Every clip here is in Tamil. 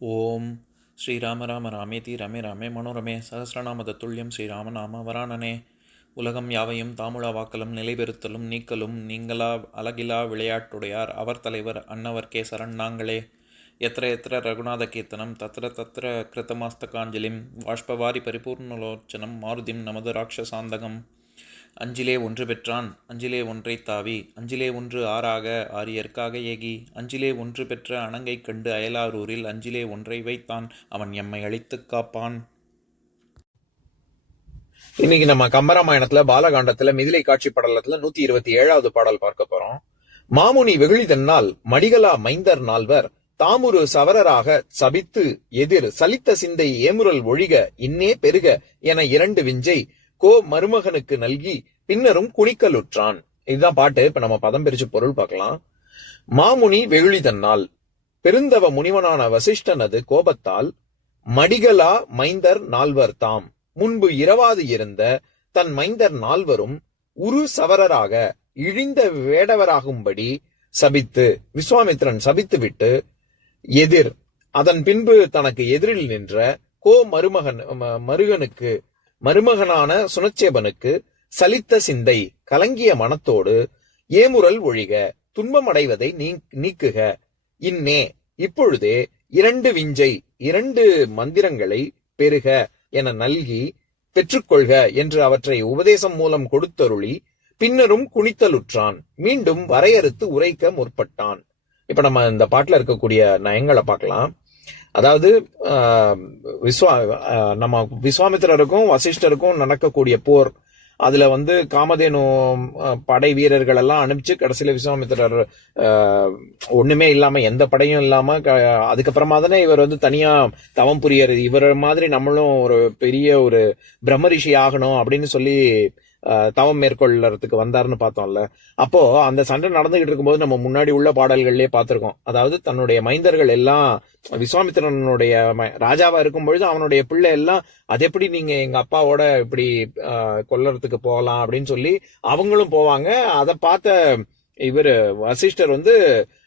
ஓம் ஸ்ரீராம ராம ராமேதி ரமே ராமே மனோரமே சகசிரநாம தத்துல்யம் ஸ்ரீராம நாம வராணனே. உலகம் யாவையும் தாமுழா வாக்கலும் நிலைபெறுத்தலும் நீக்கலும் நீங்களா அழகிலா விளையாட்டுடையார் அவர் தலைவர் அன்னவர் சரண் நாங்களே. எத்திர எத்திர ரகுநாத கீர்த்தனம் தத்திர தத்திர கிருத்தமாஸ்தகாஞ்சலிம் வாஷ்பவாரி பரிபூர்ணலோச்சனம் மாருதிம் நமது ராட்சசாந்தகம். அஞ்சிலே ஒன்று பெற்றான் அஞ்சிலே ஒன்றை தாவி அஞ்சிலே ஒன்று ஆறாக ஆரியர்க்காக ஏகி அஞ்சிலே ஒன்று பெற்ற அணங்கை கண்டு அயலாரூரில் அஞ்சிலே ஒன்றை வைத்தான் அவன் எம்மை அழித்துக் காப்பான். இன்னைக்கு நம்ம கம்பராமாயணத்துல பாலகாண்டத்துல மிதிலை காட்சி படலத்துல 127வது பாடல் பார்க்க போறோம். மாமுனி வெகுளிதன்னால் மடிகலா மைந்தர் நால்வர் தாமுரு சவரராக சபித்து எதிர் சலித்த சிந்தை ஏமுரல் ஒழிக இன்னே பெருக என 2 விஞ்சை கோ மருமகனுக்கு நல்கி பின்னரும் குணிக்கலுற்றான். இதுதான் பாட்டு. இப்ப நம்ம பதம் பிரிச்சு பொருள் பார்க்கலாம். மாமுனி வெகுளிதன்னால் பெருந்தவ முனிவனான வசிஷ்டனது கோபத்தால் மடிகலா மைந்தர் நால்வர் தாம் முன்பு இரவாது இருந்த தன் மைந்தர் நால்வரும் உரு சவரராக இழிந்த வேடவராகும்படி சபித்து விஸ்வாமித்திரன் சபித்து விட்டு எதிர் அதன் பின்பு தனக்கு எதிரில் நின்ற கோ மருமகனான சுனச்சேபனுக்கு சலித்த சிந்தை கலங்கிய மனத்தோடு ஏமுரல் ஒழிக துன்பம் அடைவதை நீக்குக இன்னே இப்பொழுதே 2 விஞ்சை 2 மந்திரங்களை பெறுக என நல்கி பெற்றுக்கொள்க என்று அவற்றை உபதேசம் மூலம் கொடுத்தருளி பின்னரும் குனித்தலுற்றான். மீண்டும் வரையறுத்து உரைக்க முற்பட்டான். இப்ப நம்ம இந்த பாட்டுல இருக்கக்கூடிய நயங்களை பார்க்கலாம். அதாவது நம்ம விஸ்வாமித்திரருக்கும் வசிஷ்டருக்கும் நடக்கக்கூடிய போர், அதுல காமதேனு படை வீரர்கள் எல்லாம் அனுப்பிச்சு கடைசியில விஸ்வாமித்திரர் ஒண்ணுமே இல்லாம எந்த படையும் இல்லாம அதுக்கப்புறமா தானே இவர் தனியா தவம் புரியறது. இவர் மாதிரி நம்மளும் ஒரு பெரிய ஒரு பிரம்மரிஷி ஆகணும் அப்படின்னு சொல்லி தவம் மேற்கொள்ளறதுக்கு வந்தாருன்னு பார்த்தோம்ல. அப்போ அந்த சண்டை நடந்துகிட்டு இருக்கும்போது நம்ம முன்னாடி உள்ள பாடல்கள்லயே பார்த்திருக்கோம். அதாவது தன்னுடைய மைந்தர்கள் எல்லாம் விஸ்வாமித்திரனுடைய ராஜாவா இருக்கும் பொழுது அவனுடைய பிள்ளை எல்லாம் அது எப்படி நீங்க எங்க அப்பாவோட இப்படி கொல்லறதுக்கு போகலாம் அப்படின்னு சொல்லி அவங்களும் போவாங்க. அதை பார்த்த இவரு வசிஷ்டர்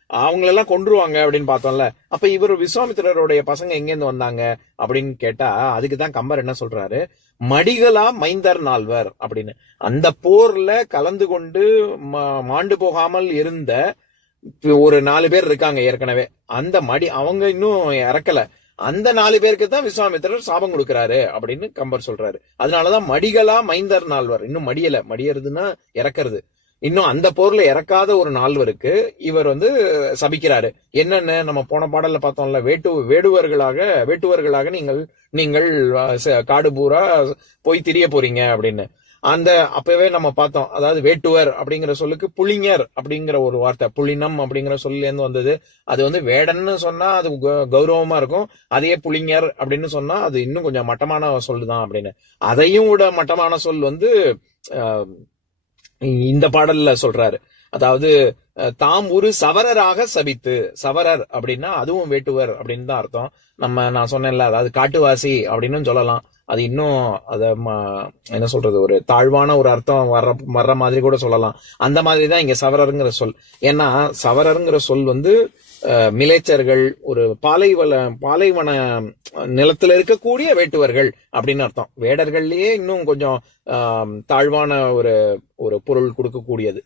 அவங்களெல்லாம் கொன்றுவாங்க அப்படின்னு பார்த்தோம்ல. அப்ப இவர் விஸ்வாமித்திரருடைய பசங்க எங்கேருந்து வந்தாங்க அப்படின்னு கேட்டா அதுக்குதான் கம்பர் என்ன சொல்றாரு, மடிகலா மைந்தர் நால்வர் அப்படின்னு. அந்த போர்ல கலந்து கொண்டு மாண்டு போகாமல் இருந்த ஒரு 4 பேர் இருக்காங்க ஏற்கனவே. அந்த அவங்க இன்னும் இறக்கல. அந்த 4 பேருக்கு தான் விஸ்வாமித்திரர் சாபம் கொடுக்கிறாரு அப்படின்னு கம்பர் சொல்றாரு. அதனாலதான் மடிகலா மைந்தர் நால்வர். இன்னும் மடியறதுன்னா இறக்கிறது. இன்னும் அந்த போர்ல இறக்காத ஒரு 4 இவர் சபிக்கிறாரு. என்னன்னு நம்ம போன பாடல்ல பார்த்தோம்ல, வேட்டுவர்களாக நீங்கள் காடு பூரா போய் திரிய போறீங்க அப்படின்னு. அப்பவே நம்ம பார்த்தோம். அதாவது வேட்டுவர் அப்படிங்கிற சொல்லுக்கு புளிஞர் அப்படிங்கிற ஒரு வார்த்தை, புளினம் அப்படிங்கிற சொல்ல இருந்து வந்தது. அது வேடன்னு சொன்னா அது கௌரவமா இருக்கும். அதே புளிஞர் அப்படின்னு சொன்னா அது இன்னும் கொஞ்சம் மட்டமான சொல்லுதான் அப்படின்னு. அதையும் விட மட்டமான சொல் இந்த பாடல்ல சொல்றாரு. அதாவது தாம் ஒரு சவரராக சபித்து, சவரர் அப்படின்னா அதுவும் வேட்டுவர் அப்படின்னு தான் அர்த்தம். நான் சொன்னேன்ல, அதாவது காட்டுவாசி அப்படின்னு சொல்லலாம். அது இன்னும் என்ன சொல்றது, ஒரு தாழ்வான ஒரு அர்த்தம் வர்ற மாதிரி கூட சொல்லலாம். அந்த மாதிரிதான் இங்க சவரருங்கிற சொல். ஏன்னா சவரருங்கிற சொல் மிலேச்சர்கள், ஒரு பாலைவன நிலத்துல இருக்கக்கூடிய வேட்டுவர்கள் அப்படின்னு அர்த்தம். வேடர்கள்லயே இன்னும் கொஞ்சம் தாழ்வான ஒரு பொருள் கொடுக்கக்கூடியது.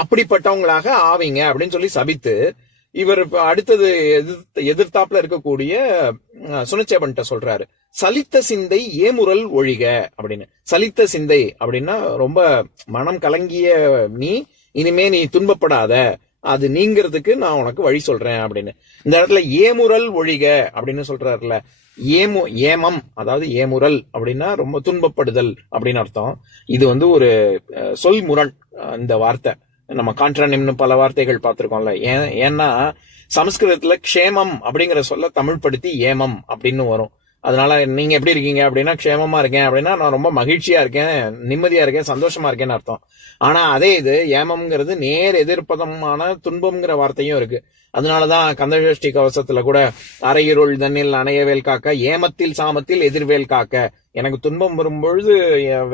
அப்படிப்பட்டவங்களாக ஆவீங்க அப்படின்னு சொல்லி சபித்து இவர் அடுத்தது எதிர்த்தாப்புல இருக்கக்கூடிய சுனச்சேபன்ட்ட சொல்றாரு, சலித்த சிந்தை ஏமுரல் ஒழிக அப்படின்னு. சலித்த சிந்தை அப்படின்னா ரொம்ப மனம் கலங்கிய நீ இனிமே நீ துன்பப்படாத, அது நீங்கிறதுக்கு நான் உனக்கு வழி சொல்றேன் அப்படின்னு. இந்த இடத்துல ஏமுரல் ஒழிக அப்படின்னு சொல்றாருல. ஏமம் அதாவது ஏமுரல் அப்படின்னா ரொம்ப துன்பப்படுதல் அப்படின்னு அர்த்தம். இது ஒரு சொல் முரண். இந்த வார்த்தை நம்ம கான்ட்ரானிம்னு பல வார்த்தைகள் பார்த்திருக்கோம்ல. ஏன்னா சமஸ்கிருதத்துல க்ஷேமம் அப்படிங்கிற சொல்ல தமிழ் படுத்தி ஏமம் அப்படின்னு வரும். அதனால நீங்க எப்படி இருக்கீங்க அப்படின்னா க்ஷேமமா இருக்கேன் அப்படின்னா நான் ரொம்ப மகிழ்ச்சியா இருக்கேன், நிம்மதியா இருக்கேன், சந்தோஷமா இருக்கேன்னு அர்த்தம். ஆனா அதே இது ஏமம்ங்கிறது நேர் எதிர்ப்பதமான துன்பம்ங்கிற வார்த்தையும் இருக்கு. அதனாலதான் கந்தசஷ்டி கவசத்துல கூட அரையிருள் தண்ணில் அணையவேல் காக்க ஏமத்தில் சாமத்தில் எதிர்வேல் காக்க, எனக்கு துன்பம் வரும்பொழுது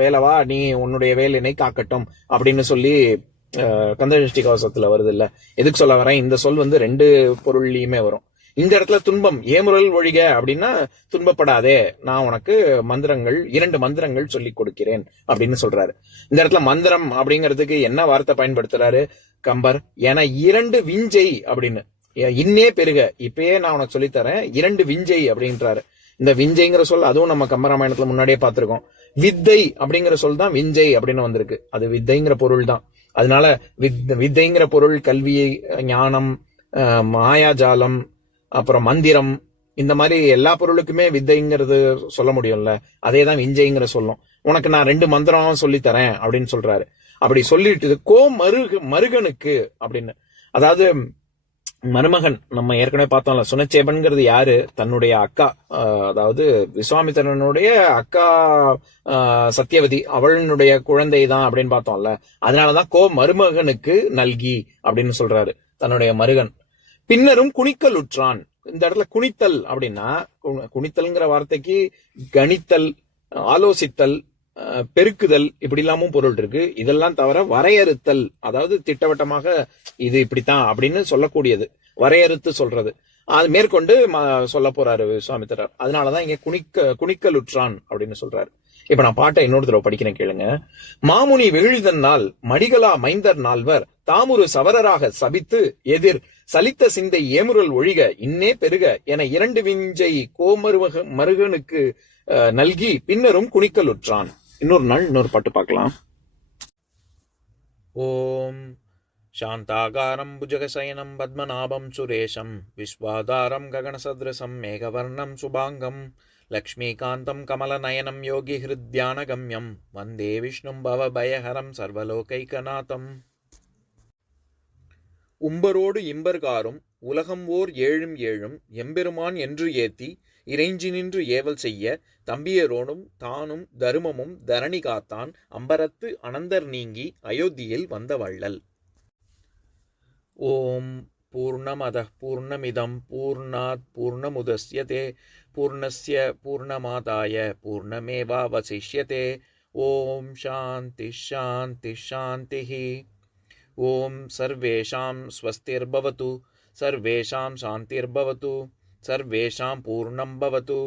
வேலவா நீ உன்னுடைய வேலினை காக்கட்டும் அப்படின்னு சொல்லி கந்தசஷ்டி கவசத்துல வருது இல்ல. எதுக்கு சொல்ல வரேன், இந்த சொல் 2 பொருள்லயுமே வரும். இந்த இடத்துல துன்பம் ஏமுரல் ஒழிக அப்படின்னா துன்பப்படாதே, நான் உனக்கு மந்திரங்கள் 2 மந்திரங்கள் சொல்லிக் கொடுக்கிறேன் அப்படின்னு சொல்றாரு. இந்த இடத்துல மந்திரம் அப்படிங்கிறதுக்கு என்ன வார்த்தை பயன்படுத்துறாரு கம்பர்? என 2 விஞ்சை அப்படின்னு, இன்னே பெருக, இப்பயே நான் உனக்கு சொல்லித்தரேன் 2 விஞ்சை அப்படின்றாரு. இந்த விஞ்சைங்கிற சொல் அதுவும் நம்ம கம்பராமாயணத்துல முன்னாடியே பார்த்திருக்கோம். வித்தை அப்படிங்கிற சொல் தான் விஞ்சை அப்படின்னு வந்திருக்கு. அது வித்தைங்கிற பொருள் தான். அதனால வித்தைங்கிற பொருள் கல்வி, ஞானம், மாயாஜாலம், அப்புறம் மந்திரம், இந்த மாதிரி எல்லா பொருளுக்குமே வித்தைங்கிறது சொல்ல முடியும்ல. அதே தான் விஞ்சைங்கிற சொல்லும். உனக்கு நான் 2 மந்திரம் சொல்லித்தரேன் அப்படின்னு சொல்றாரு. அப்படி சொல்லிட்டு மருகனுக்கு அப்படின்னு, அதாவது மருமகன், நம்ம ஏற்கனவே பார்த்தோம்ல, சுனச்சேபன்கிறது யாரு? தன்னுடைய அக்கா, அதாவது விஸ்வாமித்திரனுடைய அக்கா சத்தியவதி, அவளுடைய குழந்தை தான் அப்படின்னு பார்த்தோம்ல. அதனாலதான் மருமகனுக்கு நல்கி அப்படின்னு சொல்றாரு தன்னுடைய மருகன். பின்னரும் குனிக்கலுற்றான். இந்த இடத்துல குனித்தல் அப்படின்னா, குனித்தல்ங்கிற வார்த்தைக்கு கணித்தல், ஆலோசித்தல், பெருக்குதல் இப்படி எல்லாமும் பொருள் இருக்கு. இதெல்லாம் தவிர வரையறுத்தல், அதாவது திட்டவட்டமாக இது இப்படித்தான் அப்படின்னு சொல்லக்கூடியது, வரையறுத்து சொல்றது. அது மேற்கொண்டு சொல்ல போறாரு விஸ்வாமித்திரர். அதனாலதான் இங்க குனிக்கலுற்றான் அப்படின்னு சொல்றாரு. இப்ப நான் பாட்டை இன்னொரு தடவை படிக்கிறேன் கேளுங்க. மாமுனி வெகுழிதன்னால் மடிகளா மைந்தர் நால்வர் தாமுரு சவரராக சபித்து எதிர் சலித்த சிந்தை ஏமுரல் ஒழிக இன்னே பெருக என 2 விஞ்சை மருகனுக்கு நல்கி பின்னரும் குனிக்கலுற்றான். இன்னொரு நாள் இன்னொரு பாட்டு பார்க்கலாம். ஓம் சாந்தாகாரம் புஜகசயனம் பத்மநாபம் சுரேஷம் விஸ்வாதாரம் ககனசத்ரசம் மேகவர்ணம் சுபாங்கம் லக்ஷ்மீகாந்தம் கமலநயனம் யோகி ஹிருத்யானகம்யம் வந்தே விஷ்ணும் பவபயஹரம் சர்வலோகைகநாதம். உம்பரோடு இம்பர்காரும் உலகம் ஓர் ஏழும் ஏழும் எம்பெருமான் என்று ஏத்தி இறைஞ்சி நின்று ஏவல் செய்ய தம்பியரோனும் தானும் தருமமும் தரணி காத்தான் அம்பரத்து அனந்தர் நீங்கி அயோத்தியில் வந்த வள்ளல். ஓம் பூர்ணமதః பூர்ணமிதம் பூர்ணாத் பூர்ணமுதஸ்யதே பூர்ணஸ்ய பூர்ணமாதாய பூர்ணமேவாவசிஷ்யதே. ஓம் சாந்தி சாந்தி சாந்திஹி. ஓம் சர்வேஷாம் ஸ்வஸ்திர்பவது சர்வேஷாம் சாந்திர்பவது சர்வேஷாம் பூர்ணம் பவது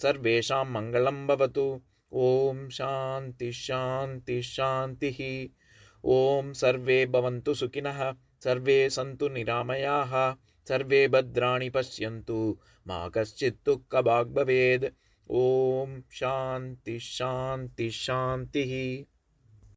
சர்வேஷாம் மங்களம் பவது. ஓம் சாந்தி சாந்தி சாந்திஹி. ஓம் சர்வே பவந்து சுகினः சர்வே சந்து நிராமயாः சர்வே பத்ராணி பஷ்யந்து மா கஷ்சித் துக்கபாக் பவேத். ஓம் சாந்தி சாந்தி சாந்திஹி.